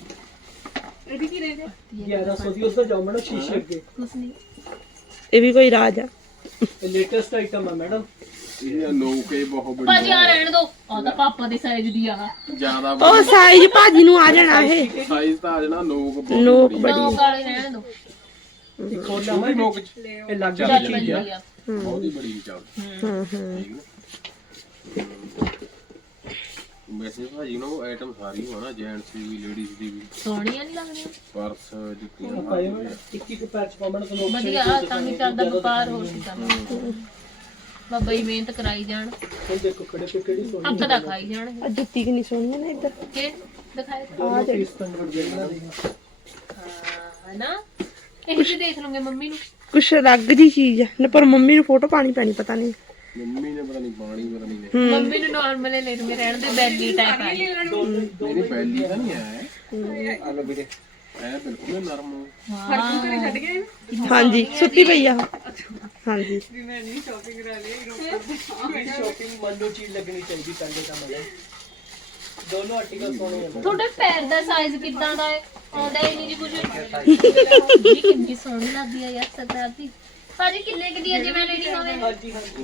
S4: 1100 ਦੀ ਉੱਧਰ ਜਾਓ ਮੈਡਮ ਸ਼ੀਸ਼ੇ ਅੱਗੇ।
S1: ਕੁਛ ਨਹੀਂ
S2: ਇਹ ਵੀ ਕੋਈ ਰਾਜ ਆ
S4: ਇਹ ਲੇਟੈਸਟ ਆਈਟਮ ਹੈ ਮੈਡਮ।
S3: ਇਹ ਨੌਕੇ ਬਹੁਤ ਬੜੀ
S1: ਭਾਜੀ ਆ ਰਹਿਣ ਦੋ ਆ ਤਾਂ ਪਾਪਾ ਦੇ ਸਾਈਜ਼ ਦੀ ਆ
S3: ਜਿਆਦਾ
S2: ਉਹ ਸਾਈਜ਼ ਭਾਜੀ ਨੂੰ ਆ ਜਾਣਾ ਇਹ
S3: ਸਾਈਜ਼ ਤਾਂ ਆ ਜਾਣਾ ਨੋਕ ਬਹੁਤ
S2: ਨੋਕ
S3: ਬੜੀ
S1: ਨੌ ਕਾਲੇ ਰਹਿਣ ਦੋ
S4: ਇਹ ਖੋਲਣਾ
S3: ਛੋਟੀ ਨੋਕ
S4: ਇਹ ਲੱਗ
S1: ਚੱਲ
S4: ਜਾਂਦੀ
S1: ਬਣੀ
S4: ਹੈ।
S1: ਹੋਈ ਆ
S3: ਬਹੁਤ ਹੀ ਬੜੀ ਚੱਲ ਠੀਕ ਨਾ ਵੈਸੇ ਭਾਜੀ ਨੂੰ ਆਈਟਮ ਸਾਰੀ ਹੋਣਾ ਜੈਂਟਸ ਦੀ ਵੀ ਲੇਡੀਜ਼ ਦੀ ਵੀ
S1: ਸੋਹਣੀਆਂ ਨਹੀਂ ਲੱਗਦੀਆਂ
S3: ਪਰਸ ਜੁੱਤੀਆਂ
S4: ਪਾਇਓ ਮੈਡਮ। ਇੱਕ ਇੱਕ ਪੈਰ ਚ ਪਾਉਣਾ ਤੁਹਾਨੂੰ option
S1: ਵਧੀਆ ਤਾਂ ਹੀ ਚੱਲਦਾ ਵਪਾਰ ਹੋਰ ਕੀ ਕਰਨਾ ਬਾਬਾ ਹੀ ਮਿਹਨਤ ਕਰਾਈ ਜਾਣ
S4: ਹੁਣ ਦੇਖੋ ਖੜੇ ਤੇ ਕਿਹੜੀ ਸੋਹਣੀ
S1: ਹੱਥ ਦਾ ਖਾਈ ਜਾਣ
S2: ਆ ਜੁੱਤੀ ਕਿੰਨੀ ਸੋਹਣੀ ਹੈ ਨਾ ਇੱਧਰ
S1: ਕਿ ਦਿਖਾਏ
S4: ਦੋਨੋਂ ਪੀਸ ਤੁਹਾਨੂੰ ਦੇਖਣਾ ਦੇਗਾ।
S1: ਹਾਂ ਹਨਾ ਇਹ ਜੀ ਦੇਖ ਲਵਾਂਗੇ ਮੰਮੀ ਨੂੰ
S2: ਕੁਛ ਅਲੱਗ ਜੀ ਚੀਜ਼ ਹੈ ਨਾ, ਪਰ ਮੰਮੀ ਨੂੰ ਫੋਟੋ ਪਾਣੀ ਪੈਣੀ, ਪਤਾ ਨਹੀਂ
S3: ਮੰਮੀ ਨੇ ਪਤਾ ਨਹੀਂ ਪਾਣੀ ਪਤਾ ਨਹੀਂ
S1: ਮੰਮੀ ਨੂੰ ਨਾਰਮਲ ਲੈਣ ਮੇ ਰਹਿਣ ਦੇ ਬੈਲੀ ਟਾਈਪ ਆ
S3: ਨਹੀਂ ਪਹਿਲੀ ਤਾਂ ਨਹੀਂ ਆਇਆ
S5: ਹਲੋ ਵੀਰੇ
S3: ਐ ਬਿਲਕੁਲ ਨਰਮ
S2: ਹਾਂਜੀ ਸੁੱਤੀ ਪਈ ਆ ਉਹ। ਹਾਂਜੀ
S4: ਸ਼ਾਪਿੰਗ ਮੰਨੋ ਚੀਜ਼ ਲੱਗਣੀ ਚਾਹੀਦੀ ਪਹਿਲੇ ਤਾਂ ਮਤਲਬ ਦੋਨੋਂ ਆਰਟੀਕਲ ਸੋਹਣੇ ਆ।
S1: ਤੁਹਾਡੇ ਪੈਰ ਦਾ ਸਾਈਜ਼ ਕਿੱਦਾਂ ਦਾ ਹੈ? ਆਉਂਦਾ ਹੀ ਨਹੀਂ ਜੀ ਕੁਝ। ਜੀ ਕਿੰਨੀ ਸੋਹਣੀ ਲੱਗਦੀ ਆ ਯਾਰ ਸਰਦਾਰ ਦੀ। ਭਾਜੀ ਕਿੰਨੇ ਕੁ ਦੀ ਹੈ ਜੇ ਮੈਂ ਲੈਣੀ ਹੋਵੇ?
S4: ਹਾਂਜੀ ਹਾਂਜੀ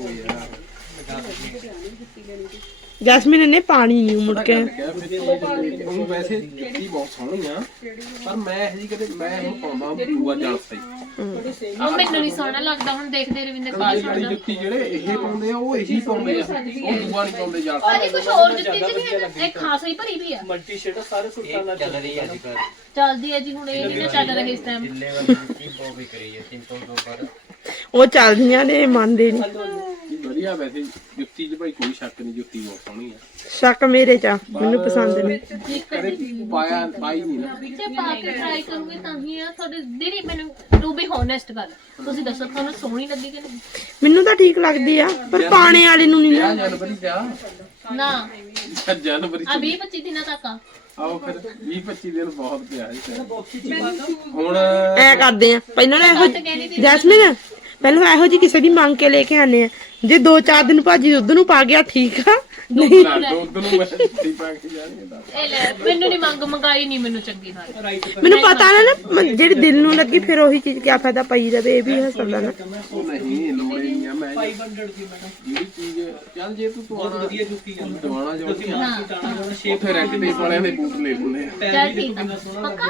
S2: ਜੈਸਮੀਨ ਨੇ ਪਾਣੀ ਨਹੀਂ ਮੁੜ ਕੇ
S3: ਉਹਨੂੰ ਵੈਸੇ ਜੁੱਤੀ ਬਹੁਤ ਸੋਹਣੀ ਆ, ਪਰ ਮੈਂ ਇਹ ਜੀ ਕਦੇ ਮੈਂ ਹੁਣ ਪਾਉਂਦਾ ਦੂਆ ਜਾਲ ਸਹੀ
S1: ਉਹ ਮੈਨੂੰ ਨਹੀਂ ਸੋਹਣਾ ਲੱਗਦਾ। ਹੁਣ ਦੇਖਦੇ ਰਵਿੰਦਰ ਪਾ
S3: ਕਾਲੀ ਵਾਲੀ ਜੁੱਤੀ ਜਿਹੜੇ ਇਹ ਪਾਉਂਦੇ ਆ ਉਹ ਇਹੀ ਪਾਉਂਦੇ ਆ, ਉਹ ਦੂਆ ਨਹੀਂ ਪਾਉਂਦੇ ਜਾਲ
S1: ਭਾਜੀ ਕੁਝ ਹੋਰ ਜੁੱਤੀ ਚ ਨਹੀਂ ਹੈ? ਇਹ ਖਾਸ ਹੀ ਭਰੀ ਵੀ ਆ।
S4: ਮਲਟੀ ਸ਼ੇਡ ਸਾਰੇ ਸੂਟਾਂ ਨਾਲ
S5: ਚੱਲ ਰਹੀ ਹੈ ਅੱਜ ਕੱਲ੍ਹ
S1: ਚੱਲਦੀ ਹੈ ਜੀ ਹੁਣ, ਇਹ ਨਹੀਂ ਨਾ ਚੱਲ ਰਹੀ ਇਸ ਟਾਈਮ।
S5: ਜਿੱਲੇ ਵਾਲੀ ਜੁੱਤੀ ਬਹੁਤ ਵਿਕ ਰਹੀ ਹੈ 300 ਤੋਂ ਪਰ
S2: ਉਹ ਚੱਲਦੀਆਂ ਨੇ, ਮੰਨਦੇ ਨਹੀਂ।
S3: ਵਧੀਆ ਵੈਸੇ ਜੁੱਤੀ 'ਚ ਭਾਈ ਕੋਈ ਸ਼ੱਕ ਨਹੀਂ, ਜੁੱਤੀ ਬਹੁਤ ਸੋਹਣੀ ਆ।
S2: ਸ਼ੱਕ ਮੇਰੇ ਚ ਆ, ਮੈਨੂੰ ਪਸੰਦ ਨਹੀਂ।
S3: ਕਦੇ ਪਾਈ ਨਹੀਂ ਨਾ।
S1: ਜੇ ਪਾ ਕੇ ਟਰਾਈ ਕਰੂੰਗੀ ਤਾਂ ਹੀ ਆ ਤੁਹਾਡੇ ਦੀਦੀ। ਮੈਨੂੰ ਟੂ ਬੀ ਹੋਨੈਸਟ ਗੱਲ ਤੁਸੀਂ ਦੱਸੋ ਤੁਹਾਨੂੰ ਸੋਹਣੀ ਲੱਗੀ ਕਿ ਨਹੀਂ?
S2: ਮੈਨੂੰ ਤਾਂ ਠੀਕ ਲੱਗਦੀ ਆ, ਪਰ ਪਾਣੇ ਵਾਲੇ ਨੂੰ ਨਹੀਂ
S3: ਵਿਆਹ
S2: ਨਾ।
S3: ਜਨਵਰੀ ਤੇ ਆ
S1: ਨਾ
S3: ਜਨਵਰੀ
S1: ਆ 20-25 ਦਿਨਾਂ ਤੱਕ ਆ।
S3: ਆਓ ਫਿਰ 20-25 ਦਿਨ ਬਹੁਤ ਪਿਆ ਜੀ ਹੁਣ
S2: ਐ ਕਰਦੇ ਆ ਪਹਿਲਾਂ ਨਾ ਇਹੋ ਜੈਸਮੀਨ, ਪਹਿਲਾਂ ਇਹੋ ਜੀ ਕਿਸੇ ਦੀ ਮੰਗ ਕੇ ਲੈ ਕੇ ਆਨੇ ਆ। ਜੇ 2-4 ਦਿਨ ਭਾਜੀ ਦੁੱਧ ਨੂੰ ਪਾ ਗਿਆ ਠੀਕ ਆ, ਨਹੀਂ
S3: ਦੁੱਧ ਨੂੰ ਮੈਂ ਜੁੱਤੀ ਪਾ ਕੇ ਜਾਣੀ ਦਾ।
S1: ਇਹ ਲੈ ਮੈਨੂੰ ਨਹੀਂ ਮੰਗਾਈ ਨਹੀਂ ਮੈਨੂੰ ਚੰਗੀ ਨਾਲ।
S2: ਮੈਨੂੰ ਪਤਾ ਨਾ ਜਿਹੜੀ ਦਿਲ ਨੂੰ ਲੱਗੀ ਫਿਰ ਉਹੀ ਚੀਜ਼ ਕਿਆ ਫਾਇਦਾ ਪਈ ਰਵੇ, ਇਹ ਵੀ ਹੋ ਸਕਦਾ ਨਾ।
S3: ਉਹ ਨਹੀਂ ਲੋੜ ਹੀ ਨਹੀਂ ਆ। ਮੈਂ
S4: 500 ਦੀ ਮੈਡਮ
S3: ਜਿਹੜੀ ਚੀਜ਼ ਚੱਲ ਜੇ ਤੂੰ
S4: ਬਹੁਤ ਵਧੀਆ ਜੁੱਤੀ ਆ
S3: ਦਵਾਣਾ ਜੋ
S1: ਹਾਂ
S3: ਉੱਥੇ ਰੈਂਟ ਤੇ ਵਾਲਿਆਂ ਦੇ ਬੂਟ ਲੈ ਲੈਂਦੇ ਆ।
S1: ਚੱਲ ਠੀਕ ਆ ਪੱਕਾ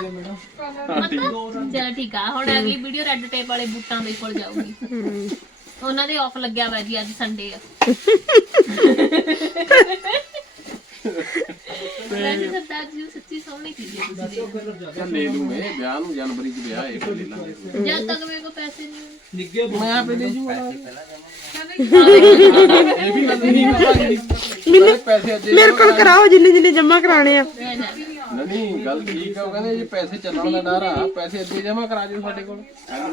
S1: ਚਲ ਠੀਕ ਆ। ਹੁਣ ਅਗਲੀ ਵੀਡੀਓ ਰੈੱਡ ਟੇਪ ਵਾਲੇ ਬੂਟਾਂ ਦੇ ਕੋਲ ਜਾਊਗੀ। ਉਹਨਾਂ ਦੇ ਆਫ ਲੱਗਿਆ ਵਾ ਜੀ, ਅੱਜ ਸੰਡੇ ਆ। ਵੈਸੇ ਸਰਦਾਰ ਜੀ ਸੱਚੀ ਸੋਹਣੀ ਚੀਜ਼ ਹੈ ਤੁਸੀਂ
S3: ਚੱਲ ਲੈ ਲੂ ਮੈਂ ਵਿਆਹ ਨੂੰ ਜਨਵਰੀ 'ਚ ਵਿਆਹ ਹੈ ਫਿਰ ਲੈ ਲਾਂਗੇ।
S1: ਦੇ। ਜਦ ਤੱਕ ਮੇਰੇ ਕੋਲ ਪੈਸੇ ਨਹੀਂ ਹੋਣ।
S4: ਨਿੱਗੇ
S3: ਮੈਂ ਆਪੇ ਲੈ ਜੂਗਾ ਇਹ ਵੀ ਗੱਲ ਨਹੀਂ
S2: ਮੈਨੂੰ
S3: ਪੈਸੇ ਅੱਜ
S2: ਮੇਰੇ ਕੋਲ ਕਰਾਓ ਜਿੰਨੇ ਜਮਾ ਕਰਾਣੇ ਆ।
S1: ਮੈਂ ਜਾ
S3: ਨਹੀਂ ਗੱਲ ਠੀਕ ਆ। ਉਹ ਕਹਿੰਦੇ ਜੇ ਪੈਸੇ ਚੱਲਣ ਦਾ ਡਰ ਆ, ਪੈਸੇ ਅੱਗੇ ਜਮਾ ਕਰਾ ਦਿਓ ਸਾਡੇ ਕੋਲ।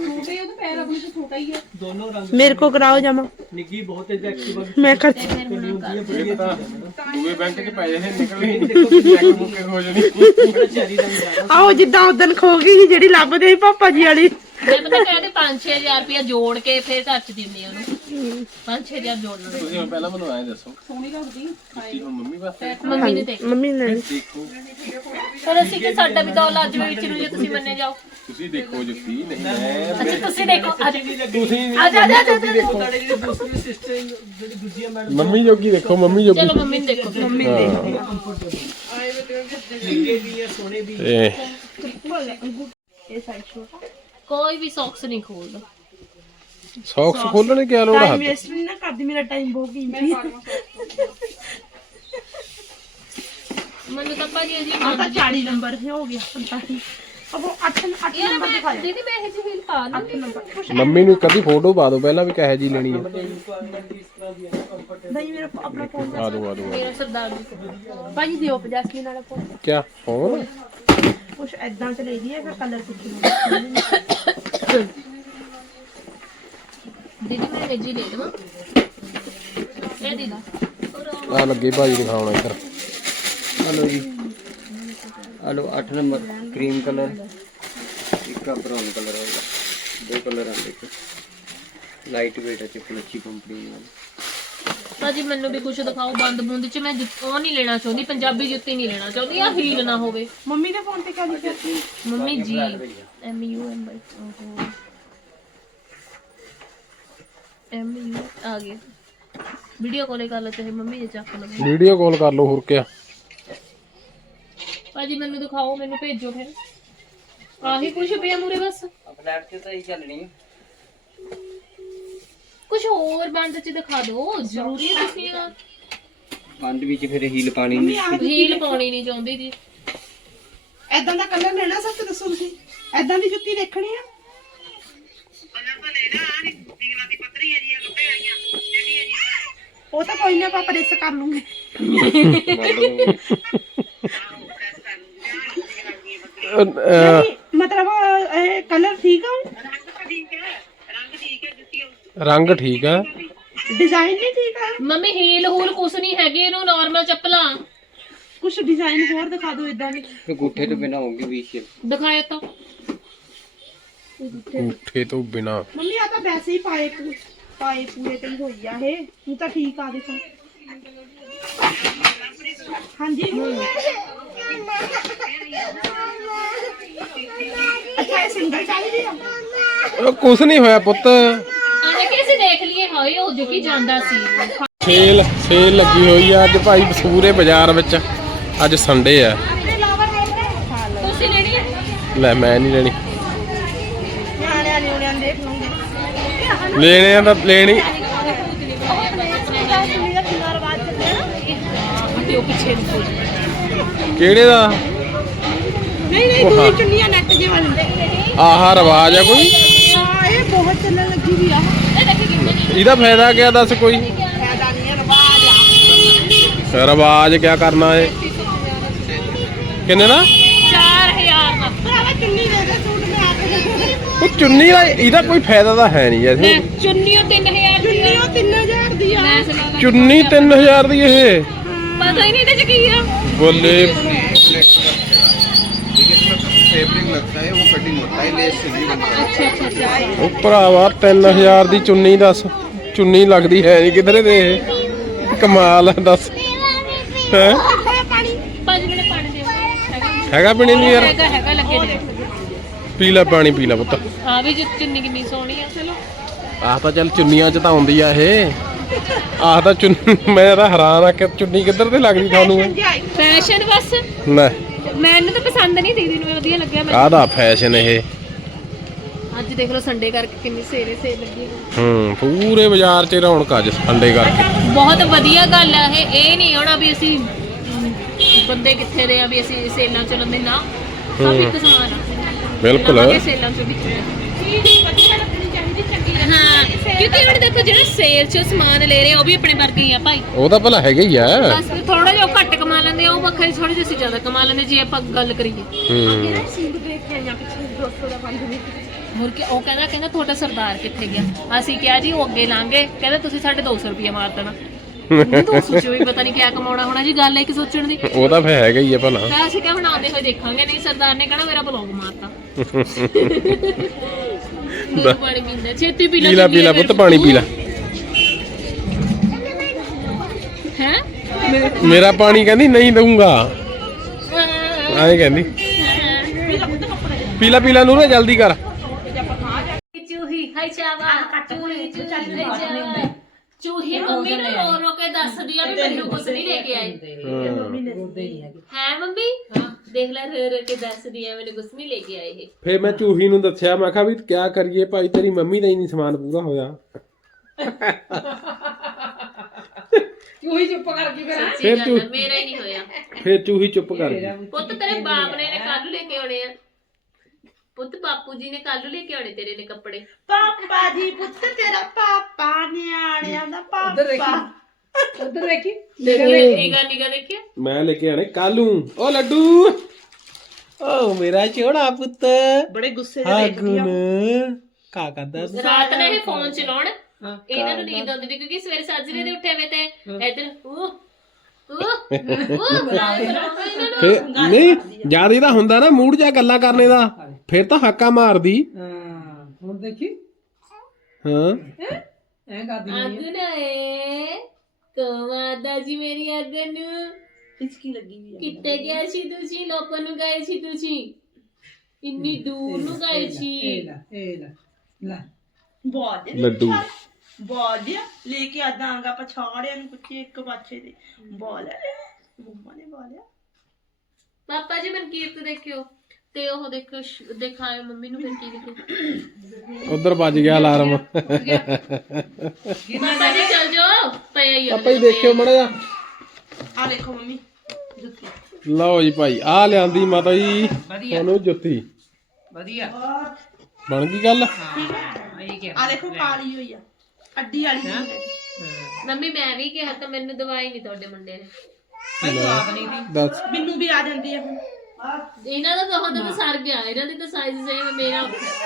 S4: ਦੋਨੋਂ ਰੰਗ
S2: ਮੇਰੇ ਕੋ ਕਰਾਓ ਜਮਾ,
S4: ਨਿੱਗੀ ਬਹੁਤ ਐਕਟਿਵ
S2: ਮੈਂ ਖਰਚ।
S3: ਇਹ ਤਾਂ ਦੂਏ ਬੈਂਕ 'ਚ ਪੈਸੇ ਨਿਕਲੇ ਚੈੱਕ ਬੁੱਕ ਹੋ ਜਾਣੀ।
S4: ਚੈਰੀ ਰੰਗ ਦਾ
S2: ਆਓ ਜਿੱਦਾਂ ਉਦਣ ਖੋ ਗਈ ਸੀ ਜਿਹੜੀ ਲੱਭਦੇ ਸੀ ਪਾਪਾ ਜੀ ਵਾਲੀ।
S1: ਮੈਂ ਪਤਾ ਕਹਿੰਦੇ 5-6000 ਰੁਪਇਆ ਜੋੜ ਕੇ ਫਿਰ ਘਰ ਚ ਦਿੰਦੇ ਆ ਉਹਨੂੰ। 5-6000 ਜੋੜ ਲੈਣਾ।
S3: ਤੁਸੀਂ ਹੁਣ ਪਹਿਲਾਂ ਮੈਨੂੰ ਐਂ ਦੱਸੋ ਸੋਹਣੀ ਲੱਗਦੀ ਤੁਸੀਂ ਹੁਣ ਮੰਮੀ ਵਾਸਤੇ
S1: ਮੰਮੀ ਨੇ ਦੇਖ
S2: ਮੰਮੀ ਨੇ
S3: ਦੇਖੋ,
S1: ਫਿਰ ਅਸੀਂ ਕਿ ਸਾਡਾ ਵੀ ਦੌਲ ਅੱਜ ਵਿੱਚ ਨੂੰ ਜੇ ਤੁਸੀਂ ਮੰਨੇ ਜਾਓ।
S3: ਤੁਸੀਂ ਦੇਖੋ ਜੁੱਤੀ ਨਹੀਂ ਮੈਂ
S1: ਅੱਛਾ ਤੁਸੀਂ ਦੇਖੋ ਅੱਜ
S3: ਤੁਸੀਂ
S1: ਆ ਜਾ ਜਾ
S4: ਤੁਹਾਡੇ ਜਿਹੜੇ ਦੂਸਰੀ ਸਿਸਟਰ ਜਿਹੜੀ ਦੂਜੀਆਂ ਮੈਡਮ
S3: ਮੰਮੀ ਜੋਗੀ ਦੇਖੋ, ਮੰਮੀ ਜੋਗੀ
S1: ਚਲੋ ਮੰਮੀ ਨੂੰ ਦੇਖੋ ਮੰਮੀ
S4: ਨਿੱਗੇ ਵੀ ਹੈ ਸੋਹਣੇ ਵੀ
S1: ਕੋਈ ਵੀ ਸੌਕਸ ਨਹੀਂ ਖੋਲਦਾ।
S3: ਸੌਕਸ ਖੋਲਣੇ ਕੀ ਲੋੜ
S2: ਟਾਈਮ ਵੇਸਟ ਨਹੀਂ ਨਾ ਕਰਦੀ, ਮੇਰਾ ਟਾਈਮ ਬਹੁਤ ਕੀਮਤੀ ਹੈ।
S1: ਮੈਨੂੰ ਤਾਂ ਭਾਜੀ ਜੀ
S2: ਆ ਤਾਂ 40 ਨੰਬਰ ਹੋ ਗਿਆ 45। ਅਬ 8
S1: ਯਾਰ
S2: ਨੰਬਰ
S1: ਮੈਂ
S2: ਦਿਖਾਇਆ।
S1: ਦੀਦੀ ਮੈਂ ਇਹ ਜਿਹੀ ਹੀਲ ਪਾ ਲੂੰਗੀ।
S3: ਮੰਮੀ ਨੂੰ ਕਦੀ ਫੋਟੋ ਪਾ ਦਿਓ ਪਹਿਲਾਂ ਵੀ ਕਹੇ ਜੀ ਲੈਣੀ ਹੈ।
S2: ਨਹੀਂ ਮੇਰਾ ਆਪਣਾ ਫੋਨ
S3: ਆ ਦੋ
S1: ਮੇਰਾ ਸਰਦਾਰ ਜੀ
S2: ਭਾਜੀ ਦਿਓ 50 ਵਾਲਾ ਫੋਨ।
S3: ਕਿਆ ਫੋਨ
S2: ਕੁਛ ਐਦਾਂ ਚ ਲੈ ਲਈਏ ਫਿਰ ਕਲਰ ਪੁੱਛੀ।
S1: ਦੀਦੀ ਮੈਂ ਇਹ ਜੀ ਲੈ ਲਵਾਂ ਇਹ ਦੀਦਾ
S3: ਆ ਲੱਗੇ ਭਾਜੀ ਦਿਖਾਉਣਾ ਇੱਧਰ।
S5: ਹਲੋ ਜੀ ਹਲੋ 8 ਨੰਬਰ ਕਰੀਮ ਕਲਰ ਇੱਕ ਬਰਾਊਨ ਕਲਰ ਹੋਗਾ ਦੋ ਕਲਰ ਆਂਦੇ ਇੱਕ ਲਾਈਟ ਵੇਟ ਹੈ ਚੱਪਲ ਅੱਛੀ ਕੰਪਨੀ ਨਾਲ
S1: ਭਾਜੀ ਮੈਨੂੰ ਵੀ ਕੁਝ ਦਿਖਾਓ ਬੰਦ ਬੁੰਦ ਚ। ਮੈਂ ਉਹ ਨਹੀਂ ਲੈਣਾ ਚਾਹੁੰਦੀ, ਪੰਜਾਬੀ ਜੁੱਤੀ ਨਹੀਂ ਲੈਣਾ ਚਾਹੁੰਦੀ, ਆ ਹੀਲ ਨਾ ਹੋਵੇ।
S2: ਮੰਮੀ ਦੇ ਫੋਨ ਤੇ ਕਿਆ ਲਿਖਿਆ ਸੀ?
S1: ਮੰਮੀ ਜੀ MUM ਬਾਈ MU ਆ ਗਿਆ। ਵੀਡੀਓ ਕਾਲ ਕਰ ਲੈ ਚਾਹੇ ਮੰਮੀ ਜੇ ਚੱਕ ਲਵੇ।
S3: ਵੀਡੀਓ ਕਾਲ ਕਰ ਲਓ ਹੋਰ ਕਿਆ।
S1: ਭਾਜੀ ਮੈਨੂੰ ਦਿਖਾਓ, ਮੈਨੂੰ ਭੇਜੋ ਫਿਰ। ਆਹੀ ਕੁਝ ਪਿਆ ਮੂਰੇ ਬਸ।
S5: ਫਲੈਟ ਤੇ ਤਾਂ ਹੀ ਚੱਲਣੀ
S1: ਕੁਝ ਹੋਰ ਬੰਦ ਚ ਦਿਖਾ ਦਿਓ, ਜ਼ਰੂਰੀ ਹੈ ਤੁਸੀਂ
S5: ਬੰਦ ਵਿੱਚ ਫਿਰ ਹੀਲ ਪਾਣੀ ਨਹੀਂ
S1: ਹੀਲ ਪਾਉਣੀ ਨਹੀਂ ਚਾਹੁੰਦੀ ਜੀ।
S2: ਐਦਾਂ ਦਾ ਕਲਰ ਲੈਣਾ ਸੱਚ ਦੱਸੋ ਤੁਸੀਂ? ਐਦਾਂ ਦੀ ਜੁੱਤੀ ਦੇਖਣੀ ਆ? ਉਹ ਤਾਂ ਕੋਈ ਨਾ ਆਪਾਂ ਪ੍ਰੈਸ ਕਰ ਲੂੰਗੇ। ਨਹੀਂ, ਮਤਲਬ ਇਹ ਕਲਰ ਠੀਕ ਆ?
S3: ਰੰਗ ਠੀਕ ਆ,
S2: ਡਿਜ਼ਾਈਨ ਨਹੀਂ ਠੀਕ ਆ।
S1: ਮੰਮੀ ਹੀਲ ਹੂਲ ਕੁਛ ਨਹੀਂ ਹੈਗੇ ਇਹਨੂੰ, ਨਾਰਮਲ ਚੱਪਲਾਂ।
S2: ਕੁਛ ਡਿਜ਼ਾਈਨ ਹੋਰ ਦਿਖਾ ਦਿਓ ਇਦਾਂ ਦੇ।
S5: अंगूठे तो बिना होंगे वी शेप।
S1: ਦਿਖਾਏ ਤਾਂ
S3: ਉੱਠੇ ਤੋਂ ਬਿਨਾ।
S2: ਮੰਮੀ ਆ ਤਾਂ ਵੈਸੇ ਹੀ ਪਾਏ ਪੂਰੇ ਤੇ ਹੀ ਹੋਈ ਆ ਇਹ। ਹੁਣ ਤਾਂ ਠੀਕ ਆ ਦੇਖੋ। ਹਾਂਜੀ ਅੱਛਾ ਇਹ ਸਿੰਗਲ ਚਾਹੀਦੀ ਆ।
S3: ਉਹ ਕੁਛ ਨਹੀਂ ਹੋਇਆ ਪੁੱਤ।
S1: ਆਨੇ ਕਿਸੇ ਦੇਖ ਲਈਏ ਹਾਏ ਉਹ ਜੋ ਕੀ ਜਾਂਦਾ ਸੀ।
S3: ਸੇਲ ਲੱਗੀ ਹੋਈ ਆ ਅੱਜ ਭਾਈ ਪੂਰੇ ਬਾਜ਼ਾਰ ਵਿੱਚ। ਅੱਜ ਸੰਡੇ ਆ।
S1: ਤੁਸੀਂ ਲੈਣੀ ਹੈ?
S3: ਲੈ ਮੈਂ ਨਹੀਂ ਲੈਣੀ,
S2: ਨਿਆਣਿਆਂ ਦੇਖ ਲਵਾਂਗੇ।
S3: ਲੈਣੇ ਆ ਤਾਂ ਲੈਣੀ।
S2: ਕਿੰਨਾ ਰਵਾਜ ਚੱਲਿਆ ਨਾ।
S1: ਤੇ ਉਹ ਪਿੱਛੇ ਨੂੰ
S3: ਕਿਹੜੇ ਦਾ?
S2: ਨਹੀਂ ਦੂਜੀ ਚੁੰਨੀਆਂ ਨੈਟ ਜੇ ਵਾਲੀ।
S3: ਆਹ ਰਿਵਾਜ ਆ ਕੋਈ?
S2: ਹਾਂ ਇਹ ਬਹੁਤ ਚੱਲਣ ਲੱਗੀ ਵੀ ਆ।
S1: ਇਹ ਦੇਖ ਕਿੰਨੇ
S3: ਇਹਦਾ ਫਾਇਦਾ ਕਿਆ ਦੱਸ ਕੋਈ?
S2: ਫਾਇਦਾ ਨਹੀਂ ਰਵਾਜ ਆ।
S3: ਰਿਵਾਜ ਕਿਆ ਕਰਨਾ ਏ? ਕਿੰਨੇ ਦਾ?
S1: 4000 ਦਾ।
S2: ਭਰਾਵਾ ਚੁੰਨੀ ਦੇ ਦੇ ਸੂਟ ਮੈਂ ਆ ਕੇ
S3: ਉਹ ਚੁੰਨੀ ਦਾ ਇਹਦਾ ਕੋਈ ਫਾਇਦਾ ਤਾਂ ਹੈ ਨਹੀਂ
S1: ਲੈ
S3: ਜੈਸੇ।
S1: ਚੁੰਨੀਓ 3000 ਦੀ
S2: ਚੁੰਨੀ ਉਹ 3000 ਦੀ ਆ।
S3: ਚੁੰਨੀ 3000 ਦੀ ਇਹ?
S1: ਪਤਾ ਹੀ ਨਹੀਂ ਇਹਦੇ ਚ ਕੀ ਆ।
S3: ਬੋਲੇ
S4: फैब्रिक लगता है वो कटिंग होता है, लेस से भी बनता है।
S1: ਅੱਛਾ
S3: ਉਹ ਭਰਾਵਾ 3000 ਦੀ ਚੁੰਨੀ ਦੱਸ। ਚੁੰਨੀ ਲੱਗਦੀ ਹੈ ਨਹੀਂ ਕਿਧਰੇ ਦੇ ਇਹ। ਕਮਾਲ ਆ ਦੱਸ। ਹੈ
S1: ਭਾਜੀ ਨੇ ਪਾਣੀ ਦੇ
S3: ਹੈਗਾ ਪੀਣੇ ਨੂੰ ਯਾਰ?
S1: ਹੈਗਾ ਲੱਗੇ ਨੇ।
S3: ਪੀ ਲੈ ਪਾਣੀ, ਪੀ ਲੈ ਪੁੱਤ।
S1: ਆ ਵੀ ਚੁੰਨੀ ਕਿੰਨੀ ਸੋਹਣੀ ਆ। ਚਲੋ
S3: ਆਹ ਤਾਂ ਚੱਲ ਚੁੰਨੀਆਂ 'ਚ ਤਾਂ ਆਉਂਦੀ ਆ ਇਹ। ਆਹ ਤਾਂ ਚੁੰਨੀ ਮੈਂ ਤਾਂ ਹੈਰਾਨ ਆ ਕਿ ਚੁੰਨੀ ਕਿੱਧਰ ਤੇ ਲੱਗਦੀ ਤੁਹਾਨੂੰ ਇਹ।
S1: ਫੈਸ਼ਨ ਬਸ
S3: ਲੈ
S1: ਮੈਨੂੰ ਤਾਂ ਪਸੰਦ ਨਹੀਂ, ਦੀਦੀ ਨੂੰ ਵਧੀਆ ਲੱਗਿਆ। ਮੈਨੂੰ
S3: ਕਾਹਦਾ ਫੈਸ਼ਨ ਇਹ?
S1: ਅੱਜ ਦੇਖ ਲਓ ਸੰਡੇ ਕਰਕੇ ਕਿੰਨੀ ਸੇਲ ਲੱਗੀ
S3: ਪੂਰੇ ਬਾਜ਼ਾਰ 'ਚ ਰੌਣਕ ਅੱਜ ਸੰਡੇ ਕਰਕੇ।
S1: ਬਹੁਤ ਵਧੀਆ ਗੱਲ ਆ ਇਹ ਨਹੀਂ ਹੋਣਾ ਵੀ ਅਸੀਂ ਬੰਦੇ ਕਿੱਥੇ ਦੇ ਆ ਵੀ ਅਸੀਂ ਸੇਲਾਂ ਚ ਲੰਦੇ ਨਾ। ਸਭ ਇੱਕ ਸਮਾਨ ਆ।
S3: ਬਿਲਕੁਲ।
S1: ਲਵਾਂਗੇ ਸੇਲਾਂ ਚ ਵਿੱਚ ਹਾਂ ਕਿਉਂਕਿ ਹੁਣ ਦੇਖੋ ਜਿਹੜਾ ਸੇਲ ਚ ਸਮਾਨ ਲੈ ਰਹੇ ਆ ਉਹ ਵੀ ਆਪਣੇ ਵਰਗੇ ਹੀ ਆ ਭਾਈ।
S3: ਉਹ ਤਾਂ ਭਲਾ ਹੈਗਾ ਹੀ ਆ।
S1: ਬਸ ਥੋੜਾ ਜਿਹਾ ਘੱਟ ਕਮਾ ਲੈਂਦੇ ਆ, ਉਹ ਵੱਖਰੀ ਥੋੜੀ ਜਿਹੀ ਅਸੀਂ ਜ਼ਿਆਦਾ ਕਮਾ ਲੈਂਦੇ ਜੇ ਆਪਾਂ ਗੱਲ ਕਰੀਏ।
S2: ਸਿੰਗ ਦੇਖ ਕੇ ਆਈਆਂ ਪਿੱਛੇ 200 ਦਾ ਬੰਦ ਨਹੀਂ।
S1: ਮੁਰ ਕੇ ਉਹ ਕਹਿੰਦਾ ਤੁਹਾਡਾ ਸਰਦਾਰ ਕਿੱਥੇ ਗਿਆ? ਅਸੀਂ ਕਿਹਾ ਜੀ ਉਹ ਅੱਗੇ ਲੰਘੇ, ਕਹਿੰਦਾ ਤੁਸੀਂ ਸਾਡੇ 200 ਰੁਪਏ ਮਾਰ ਦੇਣਾ। 200 ਚ ਵੀ ਪਤਾ ਨਹੀਂ ਕਿਆ ਕਮਾਉਣਾ ਹੋਣਾ ਜੀ। ਗੱਲ ਹੈ ਕਿ ਸੋਚਣ ਦੀ।
S3: ਉਹ ਤਾਂ ਫੇ ਹੈਗਾ ਹੀ ਆ ਭਲਾ।
S1: ਮੈਂ ਅਸੀਂ ਕਿਹਾ ਬਣਾਉਂਦੇ ਹੋਏ ਦੇਖਾਂਗੇ, ਨਹੀਂ ਸਰਦਾਰ ਨੇ ਕਹਿਣਾ ਮੇਰਾ ਬਲੌਗ ਮਾਰਤਾ। ਦੋ ਪਾਣੀ ਪੀਂਦਾ ਛੇਤੀ ਪੀ ਲੈ।
S3: ਪੀ ਲੈ ਪੁੱਤ ਪਾਣੀ ਪੀ ਲੈ।
S1: ਹੈ
S3: ਮੇਰਾ ਪਾਣੀ ਕਹਿੰਦੀ ਨਹੀਂ ਦਊਂਗਾ ਆਏ ਕਹਿੰਦੀ। ਪੀ ਲੈ ਨੂਰੇ ਜਲਦੀ ਕਰ।
S1: ਚੂਹੀ ਹਾਈ ਚਾਵਾ ਚੂਹੀ ਮੰਮੀ ਨੂੰ ਰੋ ਰੋ ਕੇ ਦੱਸਦੀ ਆ ਵੀ ਮੈਨੂੰ ਕੁਝ ਨਹੀਂ ਲੈ ਕੇ ਆਏ। ਹੈ ਮੰਮੀ ਦੇਖ ਲੈ ਰੋ ਰੋ ਕੇ ਦੱਸਦੀ ਆ ਮੈਨੂੰ ਕੁਝ ਨਹੀਂ ਲੈ ਕੇ ਆਏ ਇਹ।
S3: ਫੇਰ ਮੈਂ ਚੂਹੀ ਨੂੰ ਦੱਸਿਆ, ਮੈਂ ਕਿਹਾ ਵੀ ਕਿਆ ਕਰੀਏ ਭਾਈ, ਤੇਰੀ ਮੰਮੀ ਦਾ ਹੀ ਨਹੀਂ ਸਮਾਨ ਪੂਰਾ ਹੋਇਆ।
S2: ਚੂਹੀ ਚੁੱਪ ਕਰ ਗਈ ਫਿਰ।
S1: ਸੱਚੀ ਗੱਲ ਆ, ਮੇਰਾ ਹੀ ਨਹੀਂ ਹੋਇਆ।
S3: ਫੇਰ ਚੂਹੀ ਚੁੱਪ ਕਰ ਗਈ।
S1: ਪੁੱਤ ਤੇਰੇ ਬਾਪ ਨੇ ਕੱਲ ਲੈ ਕੇ ਆਉਣੇ ਆ। ਪੁੱਤ ਬਾਪੂ ਜੀ ਨੇ ਕੱਲ ਲੈ ਕੇ ਆਉਣੇ ਤੇਰੇ ਲਈ ਕੱਪੜੇ।
S2: ਪਾਪਾ ਜੀ ਪੁੱਤ ਤੇਰਾ ਪਾਪਾ ਨਿਆਣਿਆਂ ਦਾ ਪਾਪਾ। ਉਧਰ ਦੇਖੀ
S1: ਨਿਗਾ ਦੇਖਿਆ
S3: ਮੈਂ ਲੈ ਕੇ ਆਣੇ ਕੱਲੂ। ਓ ਲੱਡੂ ਓ ਮੇਰਾ ਛੋੜਾ ਪੁੱਤ
S2: ਬੜੇ ਗੁੱਸੇ ਦੇ ਦੇਖਦੀ ਆ।
S3: ਕਾ ਕਰਦਾ
S1: ਰਾਤ ਨੂੰ ਇਹ ਫੋਨ ਚਲਾਉਣ, ਇਹਨਾਂ ਨੂੰ ਨੀਂਦ ਆਉਂਦੀ ਸੀ ਕਿਉਂਕਿ ਸਵੇਰੇ ਸਾਜਰੇ ਦੇ ਉੱਠੇ ਵੇ ਤੇ ਇਧਰ
S3: ਫੇਰ ਨਹੀਂ ਜਦ ਇਹਦਾ ਹੁੰਦਾ ਨਾ ਮੂਡ ਜਾ ਗੱਲਾਂ ਕਰਨੇ ਦਾ, ਫਿਰ ਤਾਂ ਹਾਕਾ ਮਾਰਦੀ।
S2: ਹੁਣ ਦੇਖੀ
S3: ਹਾਂ
S2: ਐ ਕਰਦੀ
S1: ਅੱਗ ਨਾ ਏ ਕਮਾਦਾ ਜੀ ਮੇਰੀ ਅੱਗ ਨੂੰ।
S2: ਇਸਕੀ ਲੱਗੀ ਵੀ ਆ।
S1: ਕਿੱਥੇ ਗਏ ਸੀ ਤੁਸੀਂ? ਲੋਕਾਂ ਨੂੰ ਗਏ ਸੀ ਤੁਸੀਂ? ਇੰਨੀ ਦੂਰ ਨੂੰ ਗਏ ਸੀ।
S2: ਇਹ ਲੈ ਬਹੁਤ
S3: ਲੱਡੂ
S2: ਬਹੁਤ ਲੈ ਕੇ ਆਦਾਂਗਾ ਪਛਾੜਿਆ ਨੂੰ ਕੁਛ ਇੱਕ ਪਾਛੇ ਦੇ ਬੋਲ ਮੰਮਾ ਨੇ ਬੋਲਿਆ।
S1: ਪਾਪਾ ਜੀ ਮਨਕੀਰਤ ਦੇਖਿਓ ਤੇ ਉਹ ਦੇਖਿਓ ਦਿਖਾਇਓ ਮੰਮੀ ਨੂੰ ਫਿਰ ਕੀ ਦੇਖਿਓ।
S3: ਉਧਰ ਵੱਜ ਗਿਆ ਅਲਾਰਮ।
S1: ਪਾਪਾ ਜੀ ਚੱਲ ਜਾਓ ਪਿਆ ਹੀ
S3: ਆਪਾਂ ਹੀ ਦੇਖਿਓ ਮੜਾ ਜਾ।
S2: ਆ ਦੇਖੋ ਮੰਮੀ ਜੁੱਤੀ।
S3: ਲਓ ਜੀ ਭਾਈ ਆ ਲਿਆਂਦੀ ਮਾਤਾ ਜੀ ਤੁਹਾਨੂੰ ਜੁੱਤੀ।
S2: ਵਧੀਆ
S3: ਬਣ ਗਈ ਗੱਲ।
S2: ਆ ਦੇਖੋ ਕਾਲੀ ਹੋਈ ਆ ਅੱਡੀ ਵਾਲੀ ਨਹੀਂ ਹੈਗੀ।
S1: ਮੰਮੀ ਮੈਂ ਵੀ ਕਿਹਾ ਤਾਂ ਮੈਨੂੰ ਦਵਾਈ ਨਹੀਂ ਤੁਹਾਡੇ ਮੁੰਡੇ ਨੇ।
S3: ਦੱਸ
S2: ਮੈਨੂੰ ਵੀ ਆ ਜਾਂਦੀ ਆ ਹੁਣ।
S1: ਇਹਨਾਂ ਦਾ ਦੋਹਾਂ ਦਾ ਤਾਂ ਸਰ ਗਿਆ, ਇਹਨਾਂ ਦੀ ਤਾਂ ਸਾਈਜ਼ ਸੇਮ ਮੇਰਾ।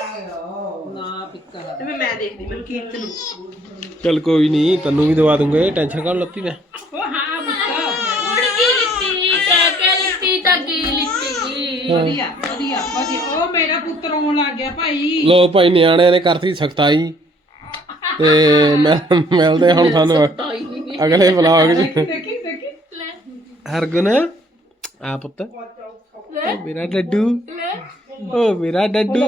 S2: ਤੇ ਮੈਂ ਦੇਖਦੀ ਮੈਨੂੰ ਕੀਰਤ ਨੂੰ।
S3: ਚੱਲ ਕੋਈ ਨਹੀਂ, ਤੈਨੂੰ ਵੀ ਦਵਾ ਦੂੰਗੇ, ਟੈਨਸ਼ਨ ਕਾਹਨੂੰ ਲੱਤੀ ਮੈਂ।
S1: ਹੁਣ ਕੀ ਲਿੱਤੀ ਕਾਕੇ, ਲਿੱਤੀ ਤਾਂ ਕੀ ਲਿੱਤੀ।
S2: ਉਹ ਮੇਰਾ ਪੁੱਤਰ ਆਉਣ ਲੱਗ ਗਿਆ ਭਾਈ।
S3: ਲੋ ਭਾਈ, ਨਿਆਣਿਆਂ ਨੇ ਕਰਤੀ ਸਖਤਾਈ ਤੇ ਮੈਂ ਮਿਲਦੇ ਹੁਣ ਤੁਹਾਨੂੰ ਅਗਲੇ ਵਲੌਗ 'ਚ।
S1: ਲੈ
S3: ਹਰਗੁਣ ਆ ਪੁੱਤ, ਓ ਮੇਰਾ ਡੱਡੂ, ਓ ਮੇਰਾ ਡੱਡੂ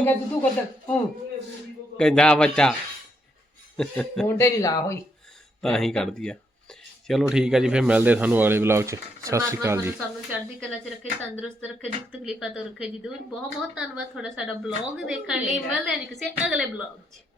S3: ਕਹਿੰਦਾ ਬੱਚਾ
S2: ਮੁੰਡੇ ਨਹੀਂ ਲਾ ਹੋਈ
S3: ਤਾਂ ਹੀ ਕੱਢਦੀ ਆ। ਚਲੋ ਠੀਕ ਆ ਜੀ, ਫਿਰ ਮਿਲਦੇ ਸਾਨੂੰ ਅਗਲੇ ਵਲੌਗ 'ਚ। ਸਤਿ ਸ਼੍ਰੀ ਅਕਾਲ ਜੀ।
S1: ਸਾਨੂੰ ਚੜ੍ਹਦੀ ਕਲਾ 'ਚ ਰੱਖੇ, ਤੰਦਰੁਸਤ ਰੱਖੇ, ਦੁੱਖ ਤਕਲੀਫਾਂ ਤੋਂ ਰੱਖੇ ਜੀ ਦੂਰ। ਬਹੁਤ ਬਹੁਤ ਧੰਨਵਾਦ ਤੁਹਾਡਾ ਸਾਡਾ ਬਲੌਗ ਦੇਖਣ ਲਈ। ਮਿਲਦੇ ਹਾਂ ਜੀ ਕਿਸੇ ਅਗਲੇ ਬਲੌਗ 'ਚ।